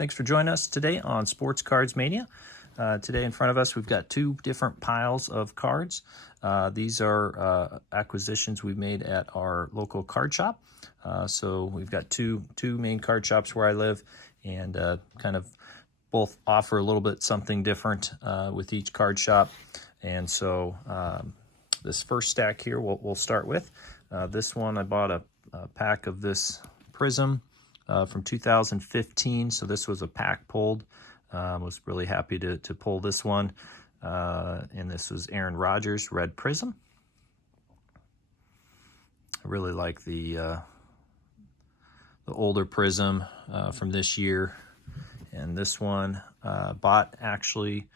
Thanks for joining us today on Sports Cards Mania. Today in front of us, we've got two different piles of cards. These are acquisitions we've made at our local card shop. So we've got two main card shops where I live, and kind of both offer a little bit something different with each card shop. And so this first stack here we'll start with. This one, I bought a pack of this Prism from 2015, so this was a pack pulled. Was really happy to pull this one, and this was Aaron Rodgers Red Prism. I really like the older Prism from this year, and this one bought actually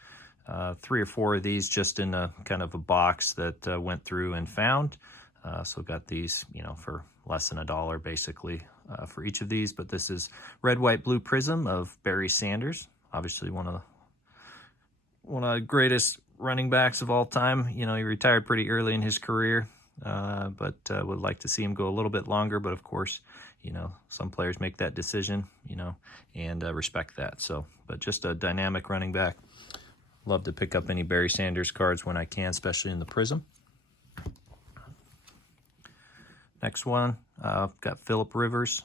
3 or 4 of these just in a kind of a box that went through and found. So got these, for less than $1 basically for each of these. But this is Red, White, Blue Prism of Barry Sanders, obviously one of the greatest running backs of all time. He retired pretty early in his career, but would like to see him go a little bit longer. But of course, some players make that decision, and respect that. So, but just a dynamic running back. Love to pick up any Barry Sanders cards when I can, especially in the Prism. Next one, got Phillip Rivers.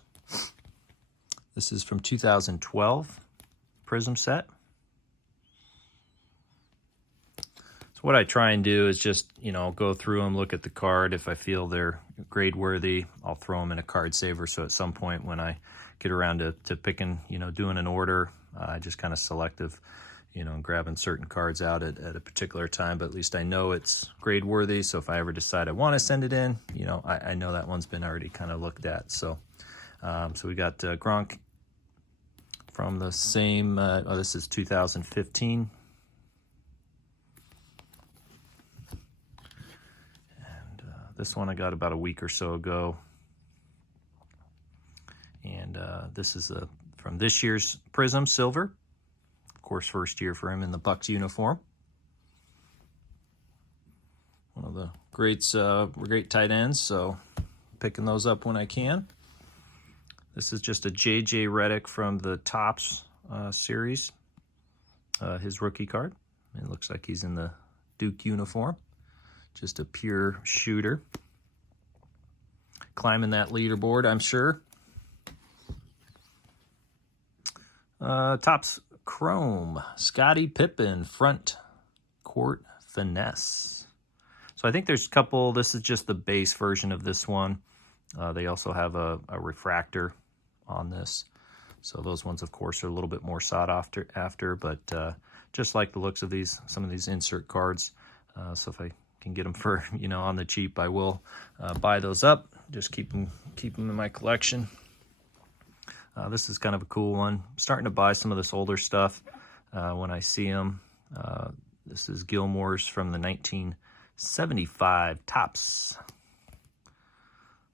This is from 2012 Prism set. So what I try and do is just, go through them, look at the card. If I feel they're grade worthy, I'll throw them in a card saver. So at some point when I get around to picking, doing an order, I just kind of selective, and grabbing certain cards out at a particular time, but at least I know it's grade worthy. So if I ever decide I want to send it in, I know that one's been already kind of looked at. So, so we got Gronk from the same, this is 2015. And this one I got about a week or so ago. And this is from this year's Prism Silver. Of course, first year for him in the Bucs uniform. One of the great tight ends, so picking those up when I can. This is just a J.J. Redick from the Topps series, his rookie card. It looks like he's in the Duke uniform. Just a pure shooter. Climbing that leaderboard, I'm sure. Topps Chrome, Scottie Pippen, front court finesse. So I think there's a couple. This is just the base version of this one. They also have a refractor on this. So those ones, of course, are a little bit more sought after, but just like the looks of some of these insert cards. So if I can get them for, on the cheap, I will buy those up. Just keep them in my collection. This is kind of a cool one. I'm starting to buy some of this older stuff when I see them. This is Gilmore's from the 1975 Topps.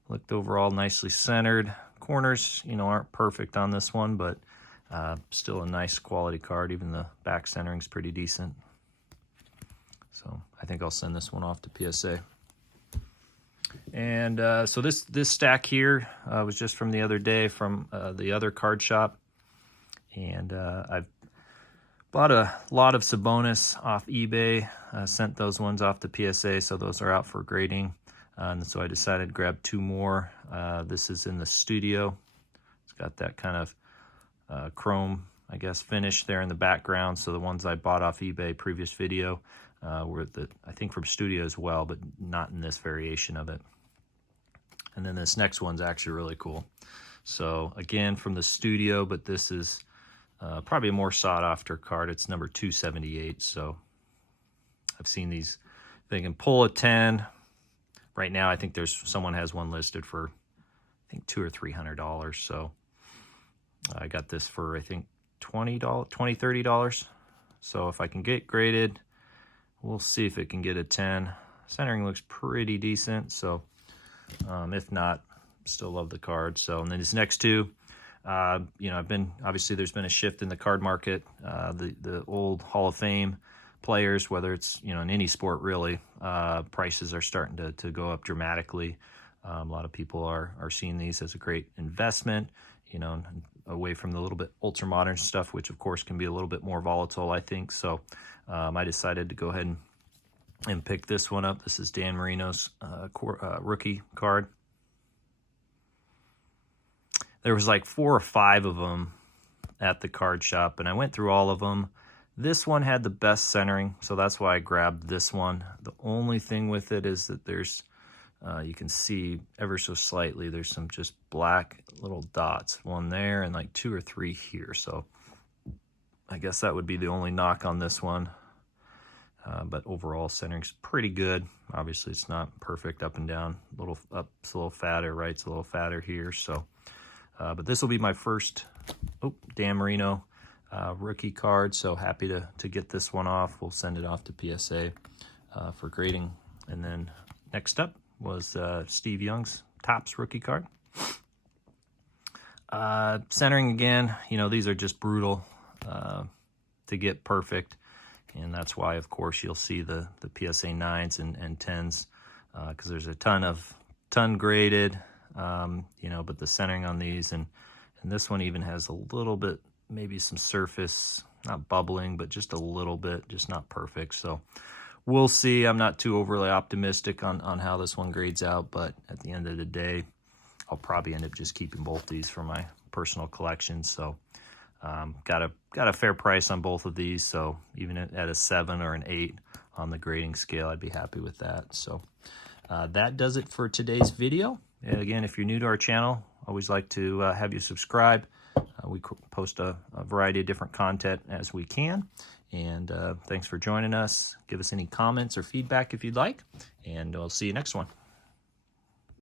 Looked overall nicely centered. Corners, aren't perfect on this one, but still a nice quality card. Even the back centering's pretty decent. So I think I'll send this one off to PSA. And so this stack here was just from the other day from the other card shop. And I've bought a lot of Sabonis off eBay, sent those ones off to PSA, so those are out for grading. And so I decided to grab 2 more. This is in the studio. It's got that kind of chrome, I guess, finish there in the background. So the ones I bought off eBay previous video were I think from studio as well, but not in this variation of it. And then this next one's actually really cool. So again, from the studio, but this is probably a more sought after card. It's number 278. So I've seen these. They can pull a 10. Right now, I think someone has one listed for, I think, $200 or $300. So I got this for, I think, $30. So if I can get graded, we'll see if it can get a 10. Centering looks pretty decent. So if not, still love the card. So, and then these next two, obviously there's been a shift in the card market. The old Hall of Fame players, whether it's, in any sport really, prices are starting to go up dramatically. A lot of people are seeing these as a great investment. you know, away from the little bit ultra modern stuff, which of course can be a little bit more volatile, I think. So I decided to go ahead and pick this one up. This is Dan Marino's rookie card. There was like 4 or 5 of them at the card shop, and I went through all of them. This one had the best centering, so that's why I grabbed this one. The only thing with it is that there's, you can see ever so slightly, there's some just black little dots, one there and like 2 or 3 here. So I guess that would be the only knock on this one. But overall centering's pretty good. Obviously it's not perfect up and down. A little up's a little fatter, right's a little fatter here. So, but this will be my first Dan Marino rookie card. So happy to get this one off. We'll send it off to PSA for grading. And then next up was Steve Young's Topps rookie card. Centering again, you know, these are just brutal to get perfect. And that's why, of course, you'll see the PSA 9s and 10s because there's a ton graded, you know, but the centering on these and this one even has a little bit, maybe some surface, not bubbling, but just a little bit, just not perfect. So we'll see. I'm not too overly optimistic on how this one grades out, but at the end of the day, I'll probably end up just keeping both these for my personal collection. So got a fair price on both of these. So even at a 7 or an 8 on the grading scale, I'd be happy with that. So that does it for today's video. And again, if you're new to our channel, I always like to have you subscribe. We post a variety of different content as we can. And thanks for joining us. Give us any comments or feedback if you'd like. And I'll see you next one.